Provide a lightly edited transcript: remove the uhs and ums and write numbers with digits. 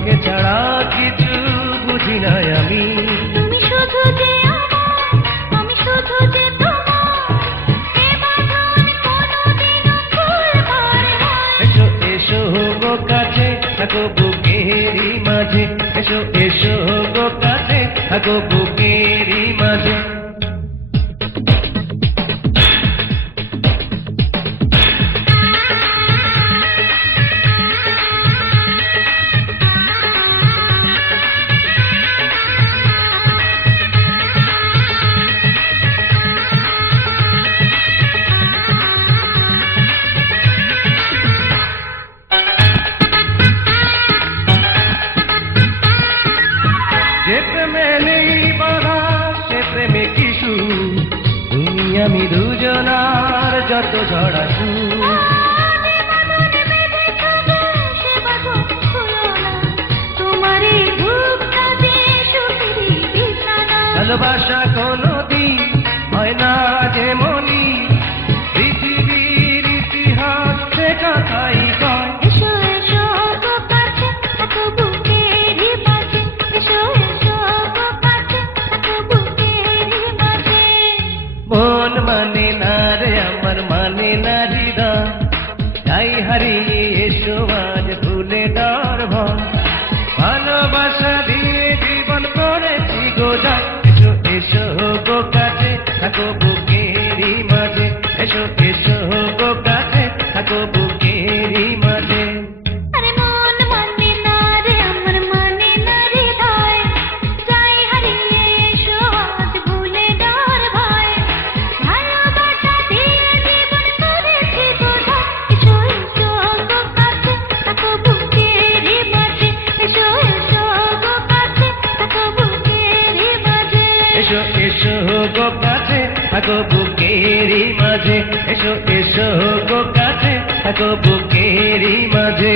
তোমাকে ছাড়া কিছু বুঝি না আমি। তুমি শুধু যে আমার, আমি শুধু যে তোমার, এ বাঁধন কোনোদিনও খুলবার নয়। এসো এসো গো কাছে থাকো বুকেরই মাঝে, এসো এসো গো কাছে থাকো বুকেরই মাঝে। যে প্রেমে নেই বাধা সে প্রেমে কিছু, তুমি আমি দুজনার যত ঝড় আসুক। যে বাঁধনে বেঁধেছ গো, সে বাঁধন খুলো না, তোমার এই বুকটা যে সুখেরই বিছানা। ভালোবাসা কোনোদিন হয় না যেমনই, পৃথিবীর ইতিহাস সে কথাই কয়। এসো এসো গো কাছে থাকো বুকেরই মাঝে, এসো এসো গো কাছে থাকো বুকেরই মাঝে। মন মানে না রে আমার মানে না হৃদয়, তাই হারিয়ে এসো আজ ভুলে ডর ভয়। ভালোবাসা দিয়ে জীবন করেছি গো যায়, এসো এসো গো কাছে থাকো বুকেরই মাঝে, এসো এসো গো কাছে থাকো বুকেরই মাঝে। আরে মন মানে না রে আমার মানে না হৃদয়, যাই হারিয়ে এসো আজ ভুলে ডর ভয়। ভালোবাসা দিয়ে জীবন করেছি গো যায়, এসো এসো গো কাছে থাকো বুকেরই মাঝে, এসো এসো গো কাছে থাকো বুকেরই মাঝে। এসো এসো গো কাছে থাকো বুকেরই মাঝে, এসো এসো গো কাছে থাকো বুকেরই মাঝে।